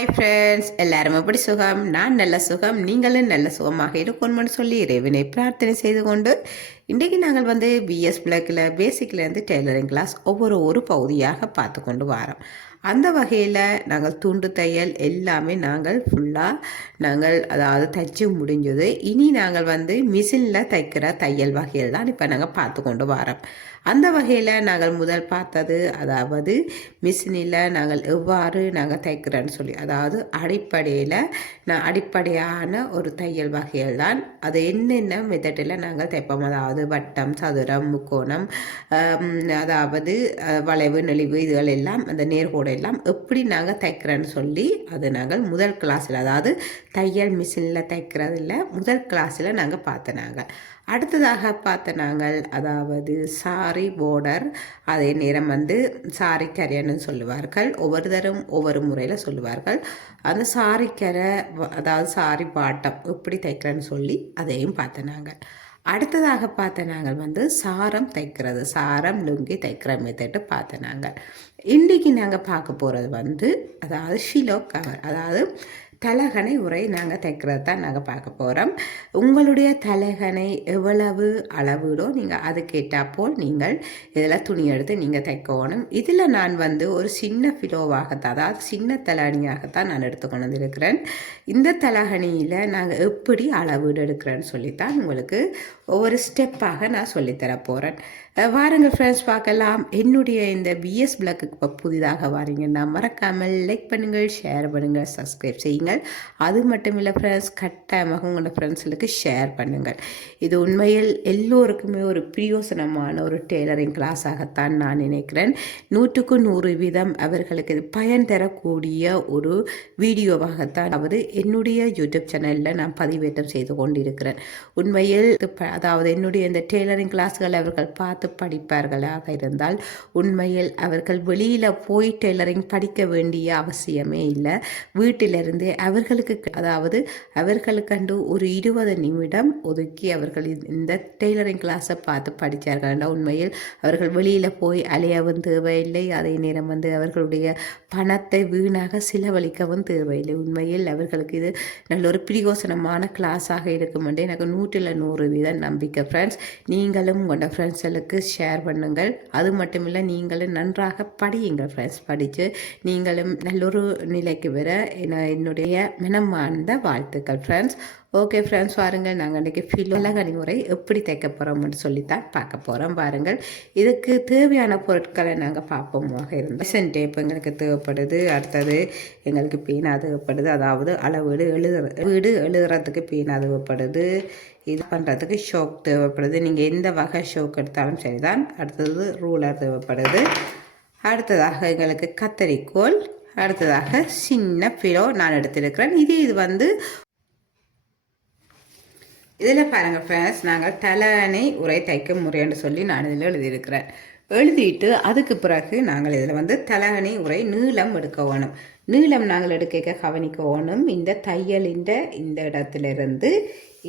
Hi friends, எல்லாரும் எப்படி சுகம்? நான் நல்ல சுகம், நீங்களும் நல்ல சுகமாக இருக்கணும்னு சொல்லி இறைவனை பிரார்த்தனை செய்து கொண்டு இன்றைக்கு நாங்கள் பிஎஸ் பிளக்கில் பேசிக்லேருந்து டெய்லரிங் கிளாஸ் ஒவ்வொரு பகுதியாக பார்த்து கொண்டு வரோம். அந்த வகையில் நாங்கள் துண்டு தையல் எல்லாமே நாங்கள் ஃபுல்லாக அதாவது தைச்சி முடிஞ்சது. இனி நாங்கள் மிஷினில் தைக்கிற தையல் வகையில் தான் இப்போ நாங்கள் பார்த்து கொண்டு வரோம். அந்த வகையில் நாங்கள் முதல் பார்த்தது அதாவது மிஷினில் நாங்கள் எவ்வாறு நாங்கள் தைக்கிறோன்னு சொல்லி, அதாவது அடிப்படையான ஒரு தையல் வகையில் தான் அது என்னென்ன மெத்தடில் நாங்கள் தைப்போம். அதாவது வட்டம், சதுரம், முக்கோணம், அதாவது வளைவு, நெளிவு, இதுகள் எல்லாம் அந்த நேர்கோடு எல்லாம் எப்படி நாங்கள் தைக்கிறோன்னு சொல்லி அது நாங்கள் முதல் கிளாஸில், அதாவது தையல் மிஷினில் தைக்கிறதில்ல முதல் கிளாஸில் நாங்கள் பார்த்தனாங்க. அடுத்ததாக பார்த்த நாங்கள் அதாவது சாரி போர்டர், அதே நேரம் சாரி கரைன்னு சொல்லுவார்கள், ஒவ்வொருத்தரும் ஒவ்வொரு முறையில் சொல்லுவார்கள். அந்த சாரி கரை அதாவது சாரி பாட்டம் எப்படி தைக்கிறேன்னு சொல்லி அதையும் பார்த்த நாங்கள். அடுத்ததாக பார்த்த நாங்கள் சாரம் தைக்கிறது, சாரம் லுங்கி தைக்கிற மெத்தட்டு பார்த்த நாங்கள். இன்றைக்கி நாங்கள் பார்க்க போகிறது அதாவது ஷிலோ கவர், அதாவது தலகணை உரை நாங்கள் தைக்கிறது தான் நாங்கள் பார்க்க போகிறோம். உங்களுடைய தலகணை எவ்வளவு அளவுடோ நீங்கள் அதுக்கேற்றால் போல் நீங்கள் இதில் துணி எடுத்து நீங்கள் தைக்கணும். இதில் நான் ஒரு சின்ன ஃபிலோவாகத்தான், அதாவது சின்ன தலகணியாகத்தான் நான் எடுத்துக்கொண்டு வந்திருக்கிறேன். இந்த தலகணியில் நாங்கள் எப்படி அளவீடு எடுக்கிறேன்னு சொல்லித்தான் உங்களுக்கு ஒவ்வொரு ஸ்டெப்பாக நான் சொல்லித்தர போகிறேன். வாருங்கள் ஃப்ரெண்ட்ஸ், பார்க்கலாம். என்னுடைய இந்த பிஎஸ் பிளாக்குக்கு இப்போ புதிதாக வாரீங்கன்னா மறக்காமல் லைக் பண்ணுங்கள், ஷேர் பண்ணுங்கள், சப்ஸ்கிரைப் செய்யுங்கள். அது மட்டும் இல்லை ஃப்ரெண்ட்ஸ், கட்டாயமாக உங்களோட ஃப்ரெண்ட்ஸுக்கு ஷேர் பண்ணுங்கள். இது உண்மையில் எல்லோருக்குமே ஒரு பிரயோசனமான ஒரு டெய்லரிங் கிளாஸாகத்தான் நான் நினைக்கிறேன். 100க்கு 100% அவர்களுக்கு இது பயன் தரக்கூடிய ஒரு வீடியோவாகத்தான் என்னுடைய யூடியூப் சேனலில் நான் பதிவேற்றம் செய்து கொண்டிருக்கிறேன். உண்மையில் அதாவது என்னுடைய இந்த டெய்லரிங் கிளாஸ்கள் அவர்கள் பார்த்து படிப்பார்களாக இருந்தால் உண்மையில் அவர்கள் வெளியில் போய் டெய்லரிங் படிக்க வேண்டிய அவசியமே இல்லை. வீட்டிலிருந்தே அவர்களுக்கண்டு ஒரு 20 நிமிடம் ஒதுக்கி அவர்கள் இந்த டெய்லரிங் கிளாஸை பார்த்து படித்தார்கள். உண்மையில் அவர்கள் வெளியில் போய் அலையவும் தேவையில்லை, அதே நேரம் அவர்களுடைய பணத்தை வீணாக செலவழிக்கவும் தேவையில்லை. உண்மையில் அவர்களுக்கு இது நல்ல ஒரு பிரயோசனமான கிளாஸாக இருக்கும் என்று எனக்கு 100ல் 100% நம்பிக்கை. ஃப்ரெண்ட்ஸ், நீங்களும் உங்களோட ஃப்ரெண்ட்ஸுகளுக்கு ஷேர் பண்ணுங்கள். அது மட்டும் இல்லை, நீங்களும் நன்றாக படியுங்கள் ஃப்ரெண்ட்ஸ். படித்து நீங்களும் நல்லொரு நிலைக்கு வர என்னுடைய மனமார்ந்த வாழ்த்துக்கள் ஃப்ரெண்ட்ஸ். ஓகே ஃப்ரெண்ட்ஸ், பாருங்கள், நாங்கள் இன்றைக்கி ஃபிலோலகணி முறை எப்படி தைக்க போகிறோம்னு சொல்லித்தான் பார்க்க போகிறோம். பாருங்கள், இதுக்கு தேவையான பொருட்களை நாங்கள் பார்ப்போமாக இருந்தோம். மிஷன் டேப் எங்களுக்கு தேவைப்படுது. அடுத்தது எங்களுக்கு பேனா தேவைப்படுது, அதாவது அளவீடு எழுதுறதுக்கு பேனா தேவைப்படுது. இது பண்ணுறதுக்கு ஷோக் தேவைப்படுது, நீங்கள் எந்த வகை ஷோக் எடுத்தாலும் சரிதான். அடுத்தது ரூலர் தேவைப்படுது. அடுத்ததாக எங்களுக்கு கத்தரிக்கோல். அடுத்ததாக சின்ன ஃபிலோ நான் எடுத்திருக்கிறேன். இது இதில் பாருங்கள் ஃப்ரெண்ட்ஸ், நாங்கள் தலகணை உரை தைக்க முறைன்னு சொல்லி நான் இதில் எழுதியிருக்கிறேன். எழுதிட்டு அதுக்கு பிறகு நாங்கள் இதில் தலகணை உரை நீளம் எடுக்க வேணும். நீளம் நாங்கள் எடுக்க கவனிக்க வேணும். இந்த தையலின் இந்த இடத்துலேருந்து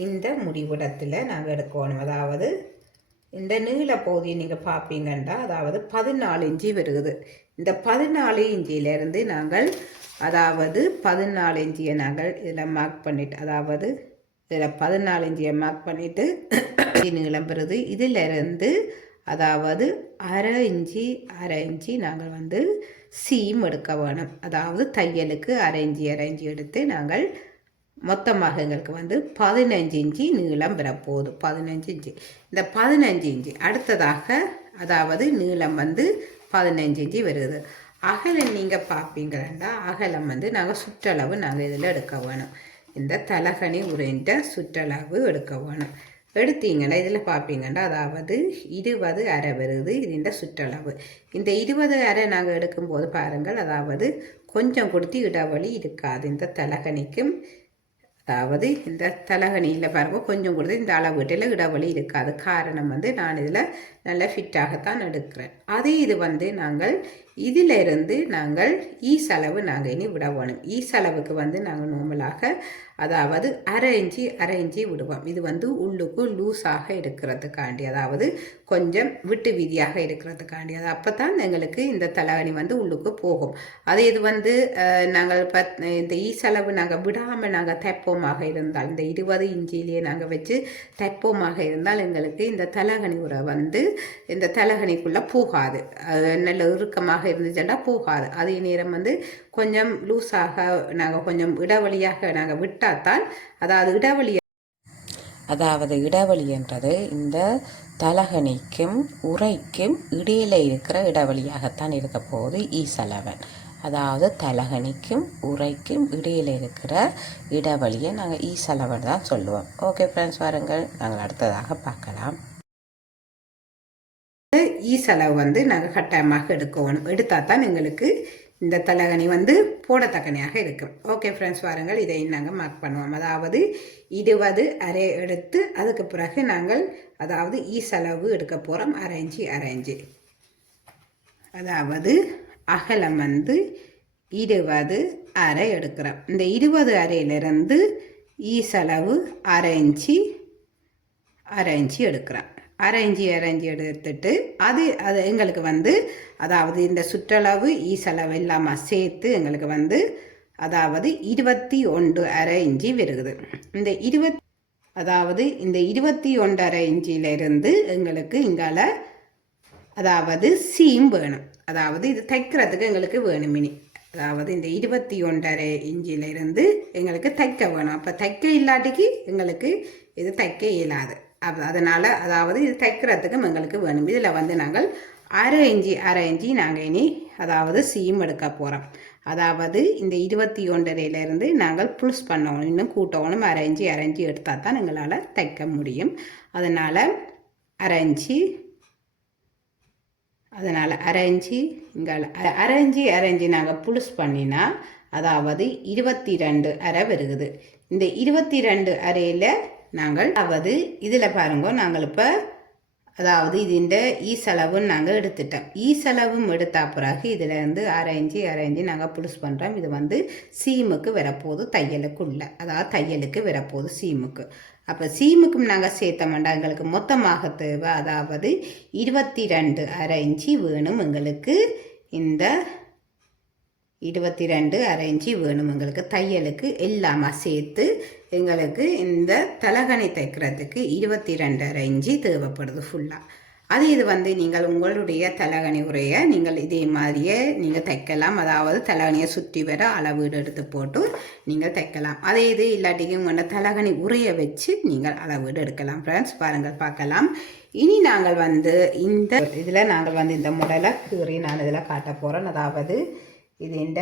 இந்த முடிவிடத்தில் நாங்கள் எடுக்கணும். அதாவது இந்த நீள பகுதியை நீங்கள் பார்ப்பீங்கன்னா அதாவது 14 இன்ச்சு வருகுது. இந்த 14 இன்ச்சிலேருந்து நாங்கள் அதாவது 14 இன்ச்சியை நாங்கள் இதில் மார்க் பண்ணிவிட்டு, அதாவது இதில் 14 இன்ச்சியை மார்க் பண்ணிவிட்டு நீளம் வருது. இதிலிருந்து அதாவது அரை இன்ச்சி நாங்கள் சீம் எடுக்க வேணும். அதாவது தையலுக்கு அரை இன்ச்சி எடுத்து நாங்கள் மொத்தமாக எங்களுக்கு 15 இன்ச்சி நீளம் வரப்போகுது. 15 இன்ச்சி. இந்த 15 இன்ச்சி அடுத்ததாக அதாவது நீளம் 15 இன்ச்சி வருது. அகலம் நீங்கள் பார்ப்பீங்கன்னா அகலம் நாங்கள் சுற்றளவு நாங்கள் இதில் எடுக்க வேணும். இந்த தலகணி உரைன்ற சுற்றளவு எடுக்க வேணும். எடுத்தீங்கன்னா இதில் பார்ப்பீங்கன்னா அதாவது 20 அரை வருது. இது இந்த சுற்றளவு. இந்த 20 அரை நாங்கள் எடுக்கும்போது பாருங்கள், அதாவது கொஞ்சம் கொடுத்து இடைவெளி இருக்காது இந்த தலகணிக்கும். அதாவது இந்த தலகணியில் பாருங்கள் கொஞ்சம் கொடுத்து இந்த அளவீட்டில் இடைவெளி இருக்காது. காரணம் நான் இதில் நல்ல ஃபிட்டாகத்தான் எடுக்கிறேன். அதே இது நாங்கள் இதிலிருந்து நாங்கள் ஈசளவு நாங்கள் இனி விட வேணும். ஈசளவுக்கு வந்து நாங்கள் நார்மலாக அதாவது அரை இஞ்சி விடுவோம். இது வந்து உள்ளுக்கு லூஸாக இருக்கிறதுக்காண்டி, அதாவது கொஞ்சம் விட்டு வீதியாக இருக்கிறதுக்காண்டி. அது அப்போ தான் எங்களுக்கு இந்த தலகணி வந்து உள்ளுக்கு போகும். அது இது வந்து நாங்கள் இந்த ஈசளவு நாங்கள் விடாமல் நாங்கள் தைப்போமாக இருந்தால், இந்த 20 இஞ்சிலேயே நாங்கள் வச்சு தைப்போமாக இருந்தால் எங்களுக்கு இந்த தலகணி உரை வந்து இந்த தலகணிக்குள்ளே போகாது. நல்ல இறுக்கமாக இருந்துச்சுன்னா போகாது. அதே நேரம் வந்து கொஞ்சம் லூஸாக நாங்கள் கொஞ்சம் இடைவெளியாக நாங்கள் விட்டால்தான், அதாவது இடைவெளி என்றது இந்த தலகணிக்கும் உரைக்கும் இடையில இருக்கிற இடைவெளியாகத்தான் இருக்க போகுது ஈசளவன். அதாவது தலகணிக்கும் உரைக்கும் இடையில இருக்கிற இடைவெளியை நாங்கள் ஈசளவன் தான் சொல்லுவோம். ஓகே ஃப்ரெண்ட்ஸ், வாருங்கள் நாங்கள் அடுத்ததாக பார்க்கலாம். ஈசளவு வந்து நாங்கள் கட்டாயமாக எடுக்கணும். எடுத்தால் தான் எங்களுக்கு இந்த தலகணி வந்து போடத்தக்கனையாக இருக்கும். ஓகே ஃப்ரெண்ட்ஸ், வாருங்கள் இதை நாங்கள் மார்க் பண்ணுவோம். அதாவது 20 அரை எடுத்து அதுக்கு பிறகு நாங்கள் அதாவது ஈசளவு எடுக்க போகிறோம். அரை இஞ்சி. அதாவது அகலம் வந்து 20 அரை எடுக்கிறோம். இந்த 20 அரையிலிருந்து ஈசளவு அரை இஞ்சி எடுக்கிறோம். அரை இஞ்சி எடுத்துட்டு அது எங்களுக்கு வந்து அதாவது இந்த சுற்றளவு ஈசளவு இல்லாமல் சேர்த்து எங்களுக்கு வந்து அதாவது 21 அரை இஞ்சி வருகுது. இந்த 21 அரை இஞ்சியிலிருந்து எங்களுக்கு இங்கால அதாவது சீம் வேணும். அதாவது இது தைக்கிறதுக்கு எங்களுக்கு வேணும் இனி. அதாவது இந்த 21 அரை இஞ்சியிலிருந்து எங்களுக்கு தைக்க வேணும். அப்போ தைக்க இல்லாட்டிக்கு எங்களுக்கு இது தைக்க இயலாது. அதனால் அதாவது இது தைக்கிறதுக்கும் எங்களுக்கு வேணும். இதில் வந்து நாங்கள் அரை இஞ்சி நாங்கள் இனி அதாவது சீம் எடுக்க போகிறோம். அதாவது இந்த 21 நாங்கள் ப்ளஸ் பண்ணணும், இன்னும் கூட்டணும். அரை இஞ்சி எடுத்தால் தான் எங்களால் தைக்க முடியும். அதனால் அரை இஞ்சி இங்கே நாங்கள் ப்ளஸ் பண்ணினா அதாவது 22 அரை வருகுது. இந்த 22 அரையில் நாங்கள் அதாவது இதில் பாருங்க, நாங்கள் இப்போ அதாவது இதுண்ட ஈசளவுன்னு நாங்கள் எடுத்துட்டோம். ஈசளவும் எடுத்த பிறகு இதில் இருந்து அரை இஞ்சி நாங்கள் ப்ளஸ் பண்ணுறோம். இது வந்து சீமுக்கு வரப்போகுது தையலுக்குள்ள, அதாவது தையலுக்கு வரப்போகுது சீமுக்கு. அப்போ சீமுக்கும் நாங்கள் சேர்த்த மாட்டோம். எங்களுக்கு மொத்தமாக தேவை அதாவது 22 அரை இஞ்சி வேணும். எங்களுக்கு இந்த 22 அரை இஞ்சி வேணும் எங்களுக்கு தையலுக்கு எல்லாமே சேர்த்து. எங்களுக்கு இந்த தலகணி தைக்கிறதுக்கு 22 அரை இஞ்சி தேவைப்படுது ஃபுல்லாக. அது இது வந்து நீங்கள் உங்களுடைய தலகணி உரையை நீங்கள் இதே மாதிரியே நீங்கள் தைக்கலாம். அதாவது தலகணியை சுற்றி வர அளவீடு எடுத்து போட்டு நீங்கள் தைக்கலாம். அதே இது இல்லாட்டிக்கு உங்களோட தலகணி உரையை வச்சு நீங்கள் அளவீடு எடுக்கலாம். ஃப்ரெண்ட்ஸ், பாருங்கள் பார்க்கலாம். இனி நாங்கள் வந்து இந்த இதில் நாங்கள் வந்து இந்த முடலை கீறி நான் இதில் காட்ட போகிறேன். அதாவது இது இந்த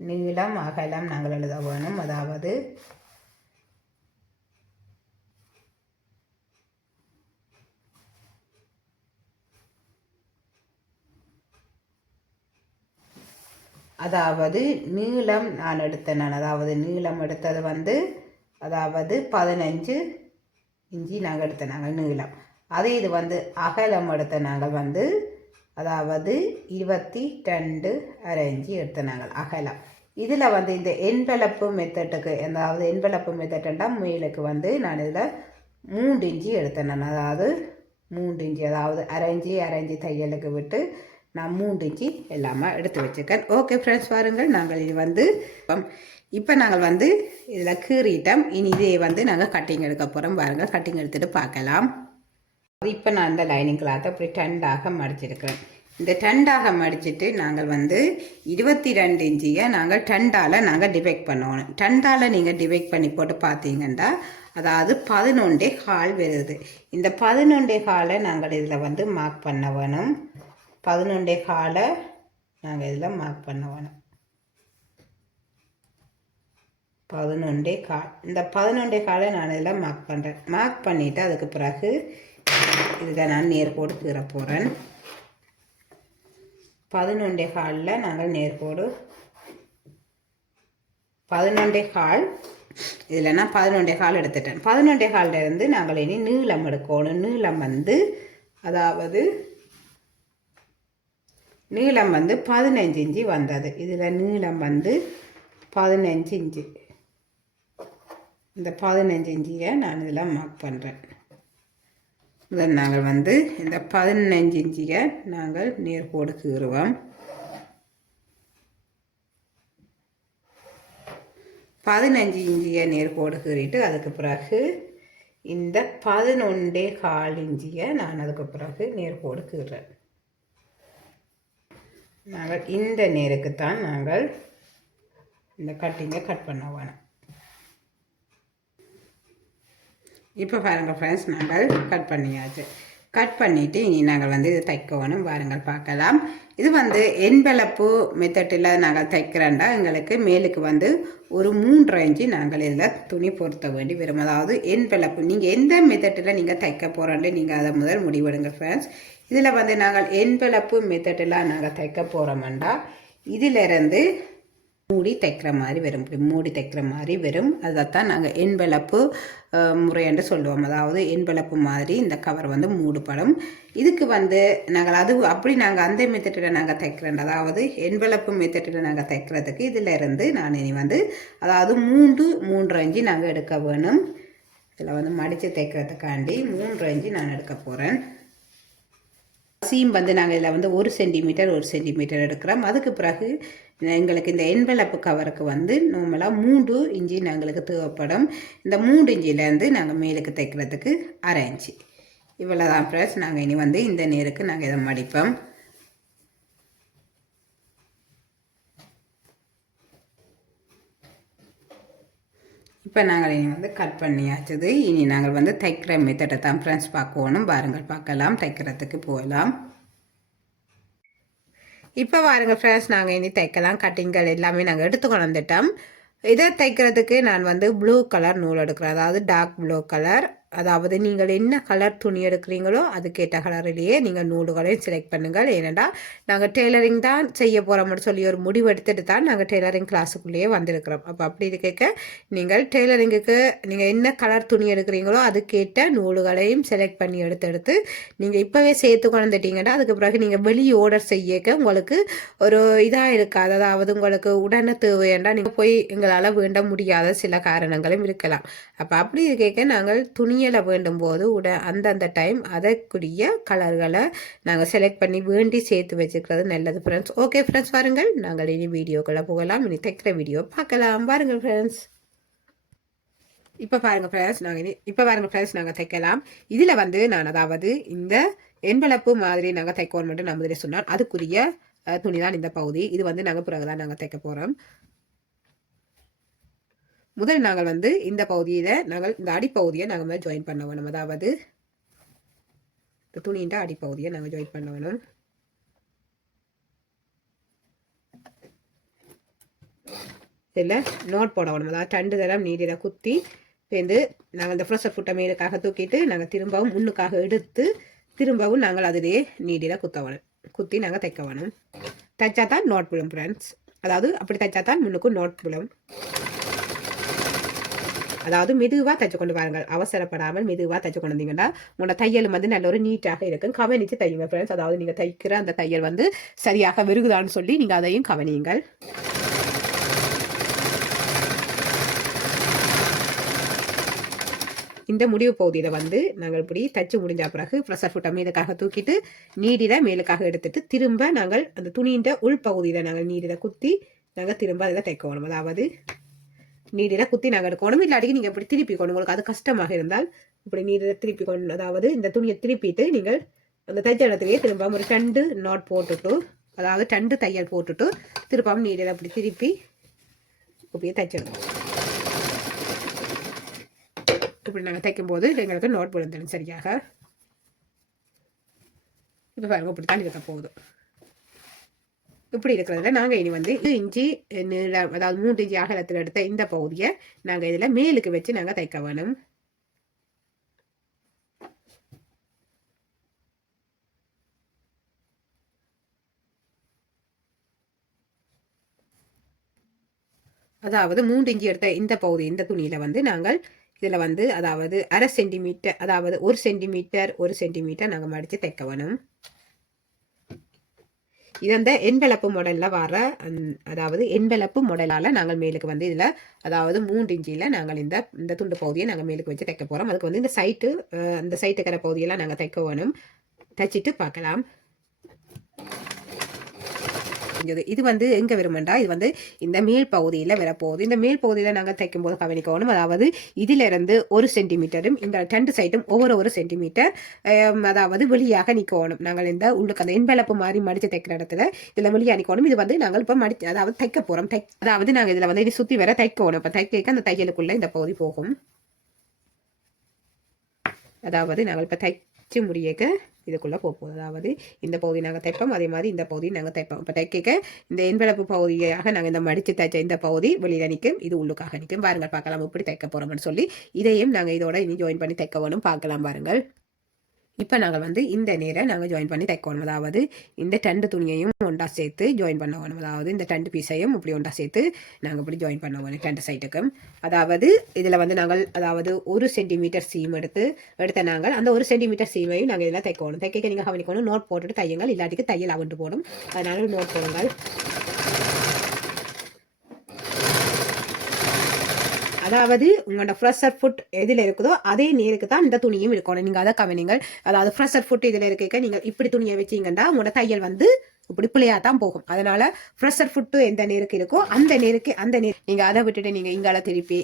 நீளம் அகலம் நாங்கள் எழுத வேணும். அதாவது நீளம் நான் எடுத்தேன். அதாவது நீளம் எடுத்தது வந்து அதாவது 15 இஞ்சி நாங்கள் எடுத்தேன் நாங்கள் நீளம். அதே இது வந்து அகலம் எடுத்த நாங்கள் வந்து அதாவது 22 அரை இஞ்சி எடுத்த நாங்கள் அகலம். இதில் வந்து இந்த என்வலப்பு மெத்தட்டுக்கு, அதாவது என்வலப்பு மெத்தட்டுண்டா மேலுக்கு வந்து நான் இதில் 3 இஞ்சி எடுத்தேன். நான் அதாவது 3 இஞ்சி, அதாவது அரை இஞ்சி தையலுக்கு விட்டு நான் 3 இஞ்சி எல்லாமே எடுத்து வச்சுருக்கேன். ஓகே ஃப்ரெண்ட்ஸ், பாருங்கள் நாங்கள் இது வந்து இப்போ நாங்கள் வந்து இதில் கீறிட்டோம். இனி இதே வந்து நாங்கள் கட்டிங் எடுக்க போகிறோம். பாருங்கள், கட்டிங் எடுத்துகிட்டு பார்க்கலாம். இப்போ நான் இந்த லைனிங் கிளாத்தை அப்படி டெண்டாக மடிச்சிருக்கிறேன். இந்த டெண்டாக மடிச்சுட்டு நாங்கள் வந்து 22 இஞ்சியை நாங்கள் டெண்டால் நாங்கள் டிவைட் பண்ணணும். டெண்டால் நீங்கள் டிவைட் பண்ணி போட்டு பார்த்தீங்கன்னா அதாவது 11 கால் வருது. இந்த 11 காலை நாங்கள் இதில் வந்து மார்க் பண்ண வேணும். 11 காலை நாங்கள் இதில் மார்க் பண்ண வேணும். 11 கால். இந்த 11 காலை நான் இதில் மார்க் பண்ணுறேன். மார்க் பண்ணிவிட்டு அதுக்கு பிறகு இதில் நான் நேர்கோடு கீற போகிறேன். 11 காலில் நாங்கள் நேர்கோடு 11 கால் இதில் நான் 11 கால் எடுத்துட்டேன். 11 காலில் இருந்து நாங்கள் இனி நீளம் எடுக்கணும். நீளம் வந்து அதாவது நீளம் வந்து 15 இன்ச்சு வந்தது. இதில் நீளம் வந்து 15 இன்ச்சு. இந்த 15 இன்ச்சியை நான் இதில் மார்க் பண்ணுறேன். முதல் நாங்கள் வந்து இந்த 15 இன்ச்சியை நாங்கள் நேர்கோடு கீறுவோம். 15 இன்ச்சியை நேர்கோடு கீறிட்டு அதுக்கு பிறகு இந்த 11.25 இன்ச்சியை நான் அதுக்கு பிறகு நேர்கோடு கீறுறேன். நாங்கள் இந்த நேருக்குத்தான் நாங்கள் இந்த கட்டிங்கை கட் பண்ண வேணும். இப்போ பாருங்கள் ஃப்ரெண்ட்ஸ், நாங்கள் கட் பண்ணியாச்சு. கட் பண்ணிவிட்டு இனி நாங்கள் வந்து இது தைக்கணும். பாருங்கள் பார்க்கலாம். இது வந்து என்வெலப்பு மெத்தடில் நாங்கள் தைக்கிறேன்டா எங்களுக்கு மேலுக்கு வந்து ஒரு 3 இன்ச்சு நாங்கள் இதில் துணி பொருத்த வேண்டி வரும். அதாவது என்வெலப்பு நீங்கள் எந்த மெத்தடில் நீங்கள் தைக்க போகிறோன்னு நீங்கள் அதை முதல் முடிவெடுங்க ஃப்ரெண்ட்ஸ். இதில் வந்து நாங்கள் என்வெலப்பு மெத்தடில் நாங்கள் தைக்க போகிறோம்டா இதிலிருந்து மூடி தைக்கிற மாதிரி வரும். இப்படி மூடி தைக்கிற மாதிரி வரும். அதைத்தான் நாங்கள் என்வெலப்பு முறையென்று சொல்லுவோம். அதாவது என்வெலப்பு மாதிரி இந்த கவர் வந்து மூடுபடும். இதுக்கு வந்து நாங்கள் அப்படி நாங்கள் அந்த மெத்தடில் நாங்கள் தைக்கிறோம். அதாவது என்வெலப்பு மெத்தடில் நாங்கள் தைக்கிறதுக்கு இதில் இருந்து நான் இனி வந்து அதாவது 3 இன்ச்சு நாங்கள் எடுக்க வேணும். இதில் வந்து மடித்து தைக்கிறதுக்காண்டி 3 இன்ச்சு நான் எடுக்க போகிறேன். சீம் வந்து நாங்கள் இதில் வந்து 1 சென்டிமீட்டர் எடுக்கிறோம். அதுக்கு பிறகு எங்களுக்கு இந்த என்வெலப்பு கவருக்கு வந்து நார்மலாக 3 இன்ச்சு எங்களுக்கு தேவைப்படும். இந்த 3 இன்ச்சிலேருந்து நாங்கள் மேலுக்கு தைக்கிறதுக்கு 1/2 இன்ச்சு. இவ்வளோ தான் ஃப்ரெண்ட்ஸ். நாங்கள் இனி வந்து இந்த நேருக்கு நாங்கள் இதை மடிப்போம். இப்போ நாங்கள் இனி வந்து கட் பண்ணியாச்சது. இனி நாங்கள் வந்து தைக்கிற மெத்தடை தான் ஃப்ரெண்ட்ஸ் பார்க்கணும். பாருங்கள் பார்க்கலாம். தைக்கிறதுக்கு போகலாம். இப்போ பாருங்கள் ஃப்ரெண்ட்ஸ், நாங்கள் இனி தைக்கலாம். கட்டிங்கள் எல்லாமே நாங்கள் எடுத்து கொண்டுட்டோம். இதை தைக்கிறதுக்கு நான் வந்து ப்ளூ கலர் நூல் எடுக்கிறேன். அதாவது டார்க் ப்ளூ கலர். அதாவது நீங்கள் என்ன கலர் துணி எடுக்கிறீங்களோ அதுக்கேற்ற கலரிலேயே நீங்கள் நூல்களையும் செலக்ட் பண்ணுங்கள். ஏனெண்டா நாங்கள் டெய்லரிங் தான் செய்ய போகிறோம்னு சொல்லி ஒரு முடிவு எடுத்துட்டு தான் நாங்கள் டெய்லரிங் கிளாஸுக்குள்ளேயே வந்திருக்கிறோம். அப்போ அப்படி இருக்க நீங்கள் டெய்லரிங்குக்கு நீங்கள் என்ன கலர் துணி எடுக்கிறீங்களோ அதுக்கேற்ற நூல்களையும் செலக்ட் பண்ணி எடுத்து நீங்கள் இப்போவே சேர்த்து கொண்டுட்டீங்கன்னா அதுக்கு பிறகு நீங்கள் வெளியே ஆர்டர் செய்யக்க உங்களுக்கு ஒரு இதாக இருக்காது. அதாவது உங்களுக்கு உடனே தேவையாண்டா நீங்கள் போய் எங்களால் வேண்ட முடியாத சில காரணங்களும் இருக்கலாம். அப்போ அப்படி இருக்க நாங்கள் துணியில் வேண்டும் போது அந்தந்த டைம் அதற்குரிய கலர்களை நாங்கள் செலக்ட் பண்ணி வேண்டி சேர்த்து வச்சுக்கிறது நல்லது ஃப்ரெண்ட்ஸ். ஓகே ஃப்ரெண்ட்ஸ், பாருங்கள் நாங்கள் இனி வீடியோக்குள்ளே போகலாம். இனி தைக்கிற வீடியோ பார்க்கலாம். பாருங்கள் ஃப்ரெண்ட்ஸ். இப்போ பாருங்கள் ஃப்ரெண்ட்ஸ் நாங்கள் தைக்கலாம். இதில் வந்து நான் அதாவது இந்த என்வெலப்பு மாதிரி நாங்கள் தைக்கணும் மட்டும் நான் முதலே சொன்னால் அதுக்குரிய துணி தான் இந்த பகுதி. இது வந்து நாங்கள் பிறகுதான் நாங்கள் தைக்க போகிறோம். முதல் நாங்கள் வந்து இந்த பகுதியில் நாங்கள் இந்த அடிப்பகுதியை நாங்கள் வந்து ஜாயின் பண்ண வேணும். அதாவது இந்த துணின்ற அடிப்பகுதியை நாங்கள் ஜாயின் பண்ண வேணும். இதில் நோட் போட வேணும். அதாவது 2 தரம் நீடில் குத்தி வந்து நாங்கள் இந்த ஃப்ரெஷர் ஃபுட்டை மேலுக்காக தூக்கிட்டு நாங்கள் திரும்பவும் முன்னுக்காக எடுத்து திரும்பவும் நாங்கள் அதிலேயே நீடில் குத்தி நாங்கள் தைக்க வேணும். தைச்சா தான் நோட் விழும் ஃப்ரெண்ட்ஸ். அதாவது அப்படி தைச்சா தான் முன்னுக்கும் நோட் விழும். அதாவது மெதுவாக தைச்சு கொண்டு பாருங்கள். அவசரப்படாமல் மெதுவாக தைச்சு கொண்டு வந்தீங்கன்னா உங்களோட தையல் வந்து நல்ல ஒரு நீட்டாக இருக்கும். கவனித்து தையுங்க ஃப்ரெண்ட்ஸ். அதாவது நீங்கள் தைக்கிற அந்த தையல் வந்து சரியாக விருகுதான்னு சொல்லி நீங்கள் அதையும் கவனியுங்கள். இந்த முடிவு பகுதியில் வந்து நாங்கள் இப்படி தைச்சு முடிஞ்ச பிறகு ப்ரெஷர் ஃபுட்டை மேலுக்காக தூக்கிட்டு நீடில் மேலுக்காக எடுத்துட்டு திரும்ப நாங்கள் அந்த துணியின் உள்பகுதியில் நாங்கள் நீடில் குத்தி நாங்கள் திரும்ப அதில் தைக்கணும். அதாவது நீடில் குத்தி நாங்கள் எடுக்கணும். இல்லாட்டிக்கு நீங்கள் இப்படி திருப்பிக்கணும். உங்களுக்கு அது கஷ்டமாக இருந்தால் இப்படி நீடில் திருப்பிக்கணும். அதாவது இந்த துணியை திருப்பிட்டு நீங்கள் அந்த தைச்ச இடத்துலையே திரும்ப ஒரு 2 நாட் போட்டுட்டு அதாவது 2 தையல் போட்டுட்டு திருப்பாமல் நீடில் அப்படி திருப்பி இப்படியே தைச்சிடணும். இப்படி நாங்கள் தைக்கும்போது எங்களுக்கு நோட் விழுந்துடும் சரியாக. இப்போ பாருங்கள் இப்படி தான் இருக்க போகுது. இப்படி இருக்கிறதுல நாங்கள் இனி வந்து 2 இன்ச்சு நீளம் அதாவது 3 இன்ச்சு அகலத்தில் எடுத்த இந்த பகுதியை நாங்கள் இதில் மேலுக்கு வச்சு நாங்கள் தைக்க வேணும். அதாவது 3 இன்ச்சு எடுத்த இந்த பகுதி இந்த துணியில் வந்து நாங்கள் இதில் வந்து அதாவது 1/2 சென்டிமீட்டர் அதாவது 1 சென்டிமீட்டர் நாங்கள் மடித்து தைக்க வேணும். இது அந்த என்வெலப்பு மாடலில் வர அதாவது என்வெலப்பு மாடலால் நாங்கள் மேலுக்கு வந்து இதில் அதாவது 3 இன்ச்சில் நாங்கள் இந்த துண்டு பகுதியை நாங்கள் மேலுக்கு வச்சு தைக்க போகிறோம். அதுக்கு வந்து இந்த சைட்டுக்கிற பகுதியெல்லாம் நாங்கள் தைக்க வேணும். தைச்சிட்டு பார்க்கலாம். இது வந்து எங்கே வருமெண்டா இது வந்து இந்த மேல் பகுதியில் வரப்போகுது. இந்த மேல் பகுதியில் நாங்கள் தைக்கும் போது கவனிக்கணும். அதாவது இதிலிருந்து 1 சென்டிமீட்டரும் இந்த 2 சைடும் ஒவ்வொரு சென்டிமீட்டர் அதாவது வெளியாக நிற்கணும். நாங்கள் இந்த உள்ளுக்கு அந்த என்வெலப்பு மாதிரி மடித்து தைக்கிற இடத்துல இதில் வெளியாக நிற்கணும். இது வந்து நாங்கள் இப்போ அதாவது தைக்க போகிறோம். அதாவது நாங்கள் இதில் வந்து இது சுற்றி வர தைக்கணும். இப்போ தைக்க அந்த தையலுக்குள்ளே இந்த பகுதி போகும். அதாவது நாங்கள் இப்போ தைச்சு முடியக்க இதுக்குள்ளே போகுது. அதாவது இந்த பகுதி நாங்கள் தைப்போம், அதே மாதிரி இந்த பகுதி நாங்கள் தைப்போம். இப்போ தைக்க இந்த என்வெலப்பு பகுதியாக நாங்கள் இந்த மடித்து தைச்ச இந்த பகுதி வெளியில் நிற்கும், இது உள்ளுக்காக நிற்கும். பாருங்கள் பார்க்கலாம் எப்படி தைக்க போகிறோம்னு சொல்லி. இதையும் நாங்கள் இதோட இனி ஜாயின் பண்ணி தைக்க வேணும். பார்க்கலாம் பாருங்கள். இப்போ நாங்கள் வந்து இந்த நேரை நாங்கள் ஜாயின் பண்ணி தைக்கணும். அதாவது இந்த 2 துணியையும் ஒன்றா சேர்த்து ஜாயின் பண்ண வேணும். அதாவது இந்த 2 பீஸையும் இப்படி ஒன்றா சேர்த்து நாங்கள் இப்படி ஜாயின் பண்ண வேணும் 2 சைட்டுக்கும். அதாவது இதில் வந்து நாங்கள் அதாவது 1 சென்டிமீட்டர் சீம் எடுத்த நாங்கள் அந்த 1 சென்டிமீட்டர் சீமையும் நாங்கள் இதில் தைக்கணும். தைக்க நீங்கள் கவனிக்கணும், நோட் போட்டுட்டு தையுங்கள், இல்லாட்டிக்கு தையல் அவண்டு போடும். அதனால நோட் போடுங்கள். அதாவது உங்களோட ஃப்ரெஷர் ஃபுட் எதில் இருக்குதோ அதே நேருக்கு தான் இந்த துணியும் இருக்கணும். நீங்கள் அதை கவனிங்கள். அதாவது ஃப்ரெஷர் ஃபுட் இதில் இருக்க நீங்கள் இப்படி துணியை வச்சிங்கன்னா உங்களோட தையல் வந்து இப்படி பிள்ளையாக தான் போகும். அதனால ஃப்ரெஷர் ஃபுட்டு எந்த நேருக்கு இருக்கோ அந்த நேருக்கு நீங்கள் அதை விட்டுட்டு நீங்கள் இங்கால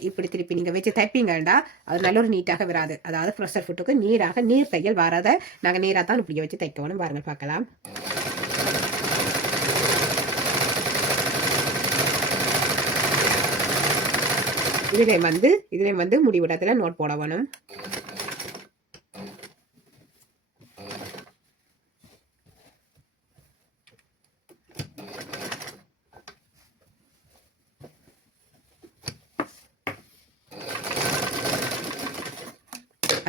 இப்படி திருப்பி நீங்கள் வச்சு தைப்பீங்கண்டா அது நல்ல ஒரு நீட்டாக வராது. அதாவது ஃப்ரெஷர் ஃபுட்டுக்கு நீர் தையல் வராத நாங்கள் நீராக தான் இப்படி வச்சு தைக்கணும். பாருங்கள் பார்க்கலாம். இதில் வந்து முடிவிடத்தில் நோட் போட வேணும்.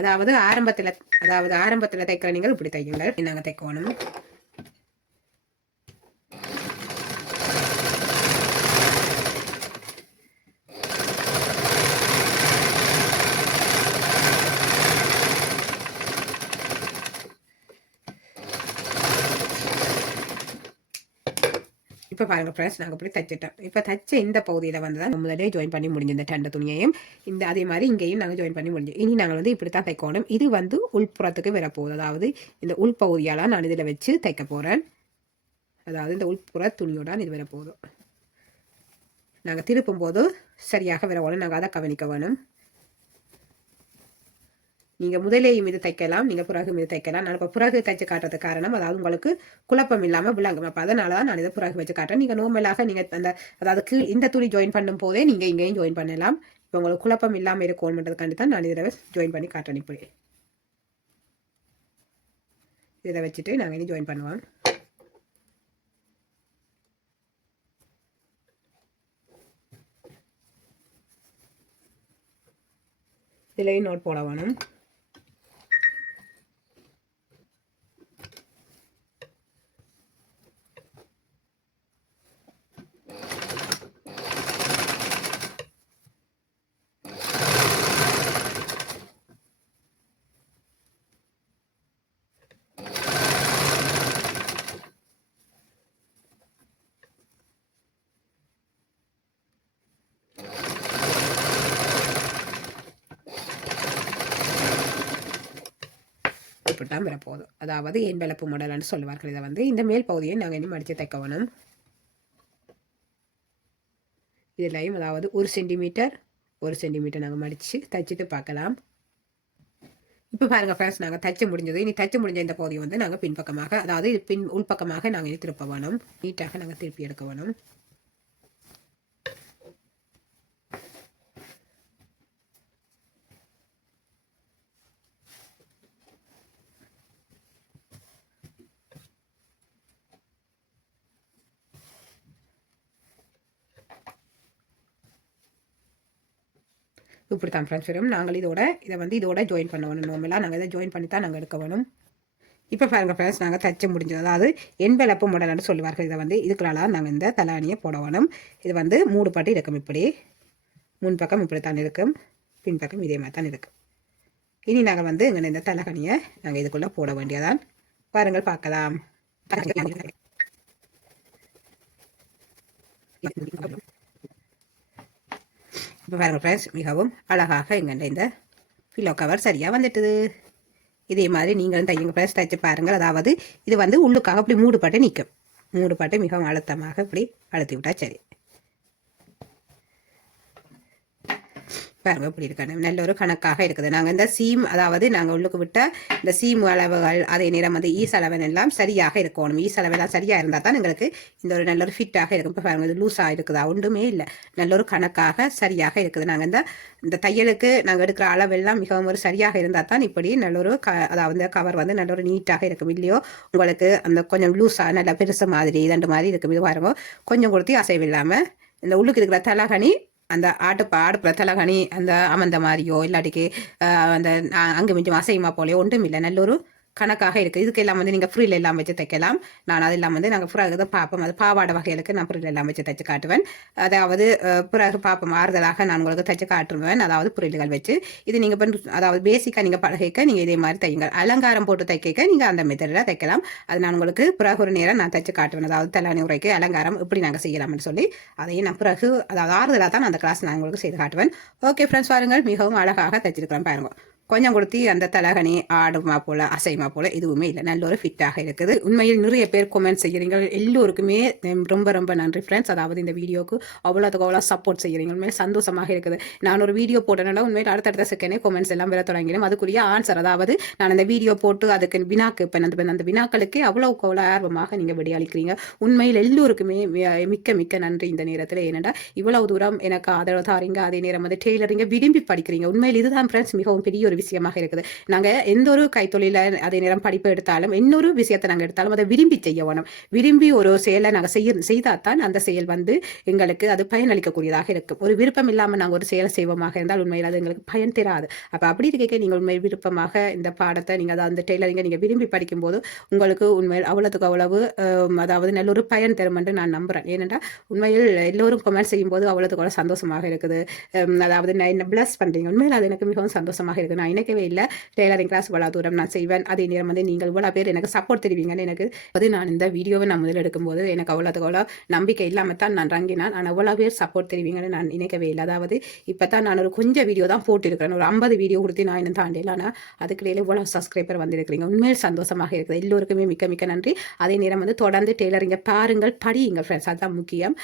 அதாவது ஆரம்பத்தில் தைக்கிற நீங்கள் இப்படி தையுங்கள், நாங்கள் தைக்கணும். இப்போ பாருங்கள் ஃப்ரெண்ட்ஸ், நாங்கள் இப்படி தைச்சிட்டோம். இப்போ தைச்ச இந்த பகுதியில் வந்து தான் முதலே ஜாயின் பண்ணி முடிஞ்சு இந்த 2 துணியையும் அதே மாதிரி இங்கேயும் நாங்கள் ஜாயின் பண்ணி முடிஞ்சு. இனி நாங்கள் வந்து இப்படி தான் தைக்கணும். இது வந்து உள்புறத்துக்கு வரப்போகுது. அதாவது இந்த உள்பகுதியால் நான் இதில் வச்சு தைக்க போகிறேன். அதாவது இந்த உள்புற துணியோட இது வரப்போகுது. நாங்கள் திருப்பும் போது சரியாக வரணும். நாங்கள் அதை கவனிக்க வேணும். நீங்கள் முதலேயும் இது தைக்கலாம், நீங்கள் பிறகு இது தைக்கலாம். நான் இப்போ பிறகு தைச்சு காட்டுறது காரணம் அதாவது உங்களுக்கு குழப்பம் இல்லாமல் விளங்கும். அப்போ அதனால தான் நான் இதை பிறகு வச்சு காட்டுறேன். நீங்கள் நார்மலாக நீங்கள் அதாவது இந்த துணி ஜாயின் பண்ணும் போதே நீங்கள் இங்கேயும் ஜாயின் பண்ணலாம். இப்போ உங்களுக்கு குழப்பம் இல்லாமல் இருக்கணுன்றதுக்காண்டி தான் நான் இதில் ஜாயின் பண்ணி காட்டுறேன். இப்படி இதை வச்சுட்டு நாங்கள் இனி ஜாயின் பண்ணுவோம். இதுலேயும் நோட் போட வேணும். இப்படித்தான் வரப்போகுது. அதாவது என்வெலப்பு மாடல்னு சொல்லுவார்கள். இதை வந்து இந்த மேல் பகுதியை நாங்கள் இனி மடித்து தைக்க வேணும். இதுலையும் அதாவது 1 சென்டிமீட்டர் நாங்கள் மடித்து தைச்சிட்டு பார்க்கலாம். இப்போ பாருங்கள் ஃப்ரெண்ட்ஸ், நாங்கள் தைச்சு முடிஞ்சது. இனி தைச்சு முடிஞ்ச இந்த பகுதியை வந்து நாங்கள் பின்பக்கமாக அதாவது உள்பக்கமாக நாங்கள் இனி திருப்ப வேணும். நீட்டாக நாங்கள் திருப்பி எடுக்க வேணும். இப்படி தான் ஃப்ரெண்ட்ஸ் வரும். நாங்கள் இதோட ஜாயின் பண்ண வேணும். நார்மலாக நாங்கள் இதை ஜாயின் பண்ணி தான் நாங்கள் எடுக்க வேணும். இப்போ பாருங்கள் ஃப்ரெண்ட்ஸ், நாங்கள் தைச்சு முடிஞ்சது. அதாவது என்வெலப்பு மாடல்னு சொல்லுவார்கள். இதை வந்து இதுக்குள்ளால நாங்கள் இந்த தலானியை போட வேணும். இது வந்து 3 பாட்டு இருக்கும். இப்படி முன்பக்கம் இப்படி தான் இருக்கும், பின்பக்கம் இதே மாதிரி தான் இருக்கும். இனி நாங்கள் வந்து எங்கள் இந்த தலகணியை நாங்கள் இதுக்குள்ளே போட வேண்டியதான். பாருங்கள் பார்க்கலாம். இப்போ பாருங்கள் ஃப்ரெண்ட்ஸ், மிகவும் அழகாக எங்கள்கிட்ட இந்த பில்லோ கவர் சரியாக வந்துட்டுது. இதே மாதிரி நீங்களும் தையுங்க ஃப்ரெண்ட்ஸ், தைச்சு பாருங்கள். அதாவது இது வந்து உள்ளுக்காக அப்படி மூடுபாட்டு நிற்கும். மூடுபாட்டு மிகவும் அழுத்தமாக இப்படி அழுத்தி விட்டால் சரி. பாருங்கள் இப்படி இருக்காங்க, நல்ல ஒரு கணக்காக இருக்குது. நாங்கள் இந்த சீம், அதாவது நாங்கள் உள்ளுக்கு விட்ட இந்த சீம் அளவுகள், அதே நேரம் வந்து ஈஸ் அளவன் எல்லாம் சரியாக இருக்கணும். ஈஸ் அளவெல்லாம் சரியாக இருந்தால் தான் எங்களுக்கு இந்த ஒரு நல்ல ஒரு ஃபிட்டாக இருக்கும். இப்போ பாருங்கள், இது லூஸாக இருக்குதா, ஒன்றுமே இல்லை, நல்ல ஒரு கணக்காக சரியாக இருக்குது. நாங்கள் இந்த தையலுக்கு நாங்கள் எடுக்கிற அளவெல்லாம் மிகவும் ஒரு சரியாக இருந்தால் தான் இப்படி நல்ல ஒரு அதாவது கவர் வந்து நல்ல ஒரு நீட்டாக இருக்கும். இல்லையோ உங்களுக்கு அந்த கொஞ்சம் லூஸாக நல்ல பெருசு மாதிரி இதண்டு மாதிரி இருக்கும். இது பாருங்க, கொஞ்சம் கொடுத்து அசைவில்லாமல் இந்த உள்ளுக்கு இருக்கிற தலகணி, அந்த ஆடுப்புற தலகணி அந்த அமர்ந்த மாதிரியோ இல்லாட்டிக்கு அந்த அங்கு மிஞ்சம் அசையுமா போலையோ ஒன்றும் இல்லை, நல்ல ஒரு கணக்காக இருக்குது. இதுக்கு எல்லாம் வந்து நீங்கள் ஃப்ரீல எல்லாம் வச்சு தைக்கலாம். நான் அதெல்லாம் வந்து நாங்கள் பிறகு தான் பார்ப்போம். அது பாவாடை வகைகளுக்கு நான் ஃப்ரீல எல்லாம் வச்சு தைச்சு காட்டுவேன். அதாவது பிறகு பார்ப்போம், ஆறுதலாக நான் உங்களுக்கு தைச்சு காட்டுவேன். அதாவது புரியல்கள் வச்சு இது நீங்கள் அதாவது பேசிக்காக நீங்கள் பழகிக்க நீங்கள் இதே மாதிரி தையுங்கள். அலங்காரம் போட்டு தைக்க நீங்கள் அந்த மெத்தடில் தைக்கலாம். அது நான் உங்களுக்கு பிறகு ஒரு நேரம் நான் தைச்சு காட்டுவேன். அதாவது தலைவணி உரைக்கு அலங்காரம் எப்படி நாங்கள் செய்யலாம்னு சொல்லி அதையும் நான் பிறகு அதாவது ஆறுதலாக தான் அந்த கிளாஸ் நான் உங்களுக்கு செய்து காட்டுவேன். ஓகே ஃப்ரெண்ட்ஸ், பாருங்கள் மிகவும் அழகாக தைச்சிருக்கிறேன். பாருங்க, கொஞ்சம் கொடுத்து அந்த தலகணி ஆடுமா போல் அசைமா போல் எதுவுமே இல்லை, நல்ல ஒரு ஃபிட்டாக இருக்குது. உண்மையில் நிறைய பேர் கமெண்ட் செய்கிறீங்க, எல்லோருக்குமே ரொம்ப ரொம்ப நன்றி ஃப்ரெண்ட்ஸ். அதாவது இந்த வீடியோக்கு அவ்வளோத்துக்கு அவ்வளோ சப்போர்ட் செய்கிறீங்க, உண்மையில் சந்தோஷமாக இருக்குது. நான் ஒரு வீடியோ போட்டனால உண்மையில் அடுத்தடுத்த செகண்டே கமெண்ட்ஸ் எல்லாம் வர தொடங்கினோம். அதுக்குரிய ஆன்சர், அதாவது நான் அந்த வீடியோ போட்டு அதுக்கு வினாக்கு இப்போ அந்த வினாக்களுக்கு அவ்வளோக்கு அவ்வளோ ஆர்வமாக நீங்கள் விடையளிக்கிறீங்க. உண்மையில் எல்லோருக்குமே மிக்க மிக்க நன்றி இந்த நேரத்தில். ஏனெண்டா இவ்வளவு தூரம் எனக்கு ஆதரவு தாரீங்க, அதே நேரம் வந்து டெய்லரிங்க விரும்பி படிக்கிறீங்க. உண்மையில் இதுதான் ஃப்ரெண்ட்ஸ் மிகவும் பெரிய ஒரு விஷயமாக இருக்குது. நாங்கள் எந்த ஒரு கைத்தொழில அதே நேரம் படிப்பு எடுத்தாலும் இன்னொரு விஷயத்தை நாங்கள் எடுத்தாலும் அதை விரும்பி செய்ய வேணும். விரும்பி ஒரு செயலை நாங்கள் செய்தால் தான் அந்த செயல் வந்து எங்களுக்கு அது பயனளிக்கக்கூடியதாக இருக்கும். ஒரு விருப்பம் இல்லாமல் நாங்கள் ஒரு செயலை செய்வோமாக இருந்தால் உண்மையில் அது எங்களுக்கு பயன் தராது. அப்போ அப்படி இருக்க நீங்கள் உண்மை விருப்பமாக இந்த பாடத்தை நீங்கள் அதாவது அந்த டெய்லரிங்கை நீங்கள் விரும்பி படிக்கும்போது உங்களுக்கு உண்மையில் அவ்வளவுக்கு அவ்வளவு அதாவது நல்ல ஒரு பயன் தரும் என்று நான் நம்புகிறேன். ஏனென்றால் உண்மையில் எல்லோரும் கமெண்ட் செய்யும்போது அவ்வளவுக்கு அவ்வளோ சந்தோஷமாக இருக்குது. அதாவது நான் என்ன பிளஸ் பண்ணுறீங்க, உண்மையில் அது எனக்கு மிகவும் சந்தோஷமாக இருக்குது. நான் நினைக்கவே இல்லை டெய்லரிங் கிளாஸ் இவ்வளோ தூரம் நான் செய்வேன். அதே நேரம் வந்து நீங்கள் இவ்வளோ பேர் எனக்கு சப்போர்ட் தெரிவிங்கன்னு எனக்கு அது நான் இந்த வீடியோவை நான் முதல் எடுக்கும்போது எனக்கு அவ்வளோத்துக்கு அவ்வளோ நம்பிக்கை இல்லாமல் தான் நான் ரங்கினான். ஆனால் அவ்வளோ பேர் சப்போர்ட் தெரிவிங்கன்னு நான் நினைக்கவே இல்லை. அதாவது இப்போ தான் நான் ஒரு கொஞ்சம் வீடியோ தான் போட்டிருக்கிறேன், ஒரு 50 வீடியோ கொடுத்து நான் இன்னும் தாண்டியில். ஆனால் அதுக்கிடையில இவ்வளோ சப்ஸ்கிரைபர் வந்திருக்கிறீங்க, உண்மையில் சந்தோஷமாக இருக்குது. எல்லோருக்குமே மிக்க மிக்க நன்றி. அதே நேரம் வந்து தொடர்ந்து டெய்லரிங்கை பாருங்கள், படியுங்கள் ஃப்ரெண்ட்ஸ், அதுதான் முக்கியம்.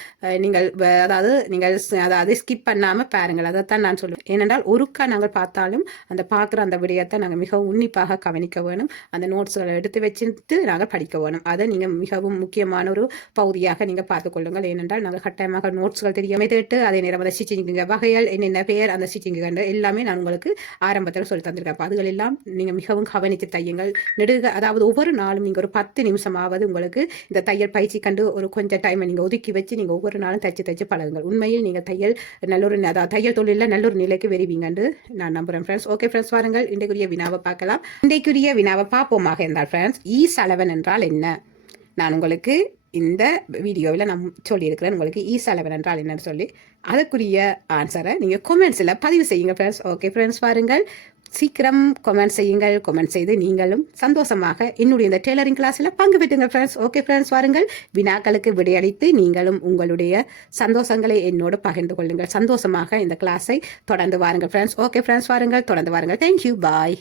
நீங்கள் அதாவது ஸ்கிப் பண்ணாமல் பாருங்கள், அதை தான் நான் சொல்லுவேன். ஏனென்றால் ஒருக்கா நாங்கள் பார்த்தாலும் அந்த பார்க்குற அந்த விடயத்தை நாங்கள் மிகவும் உன்னிப்பாக கவனிக்க வேணும். அந்த நோட்ஸ்களை எடுத்து வச்சுட்டு நாங்கள் படிக்க வேணும். அதை நீங்கள் மிகவும் முக்கியமான ஒரு பகுதியாக நீங்கள் பார்த்துக்கொள்ளுங்கள். ஏனென்றால் நாங்கள் கட்டாயமாக நோட்ஸ்கள் தெரியாமல் தேட்டு அதே நேரம் அந்த ஸ்டிச்சிங்க வகைகள் என்னென்ன பேர் அந்த ஸ்டிச்சிங்கு கண்டு எல்லாமே நான் உங்களுக்கு ஆரம்பத்தில் சொல்லி தந்திருக்கேன். அப்போ அதுகள் எல்லாம் நீங்கள் மிகவும் கவனித்து தையுங்கள். அதாவது ஒவ்வொரு நாளும் நீங்கள் ஒரு 10 நிமிஷமாவது உங்களுக்கு இந்த தையல் பயிற்சி கண்டு ஒரு கொஞ்சம் டைமை நீங்கள் ஒதுக்கி வச்சு நீங்கள் ஒவ்வொரு நாளும் தைச்சு பழகுங்கள். உண்மையில் நீங்கள் தையல் தொழிலில் நல்ல ஒரு நிலைக்கு வருவீங்கன்னு நான் நம்புகிறேன் ஃப்ரெண்ட்ஸ். ஓகே ஃப்ரெண்ட்ஸ், வாருங்கள் இன்றைக்குரிய வினாவை பார்க்கலாம். இன்றைக்குரிய வினாவை பார்ப்போமாக இருந்தால் ஃப்ரெண்ட்ஸ், ஈஸ் அளவன் என்றால் என்ன? நான் உங்களுக்கு இந்த வீடியோவில் நான் சொல்லியிருக்கிறேன் உங்களுக்கு ஈஸ் அளவன் என்றால் என்னன்னு சொல்லி. அதுக்குரிய ஆன்சரை நீங்கள் கொமெண்ட்ஸில் பதிவு செய்யுங்க ஃப்ரெண்ட்ஸ். ஓகே ஃப்ரெண்ட்ஸ், பாருங்கள் சீக்கிரம் கொமெண்ட் செய்யுங்கள். கொமெண்ட் செய்து நீங்களும் சந்தோஷமாக என்னுடைய இந்த டெய்லரிங் கிளாஸில் பங்கு பெற்றுங்க ஃப்ரெண்ட்ஸ். ஓகே ஃப்ரெண்ட்ஸ், வாருங்கள் வினாக்களுக்கு விடையளித்து நீங்களும் உங்களுடைய சந்தோஷங்களை என்னோடு பகிர்ந்து கொள்ளுங்கள். சந்தோஷமாக இந்த கிளாஸை தொடர்ந்து வாருங்கள் ஃப்ரெண்ட்ஸ். ஓகே ஃப்ரெண்ட்ஸ், வாருங்கள் தொடர்ந்து வாருங்கள். தேங்க்யூ, பாய்.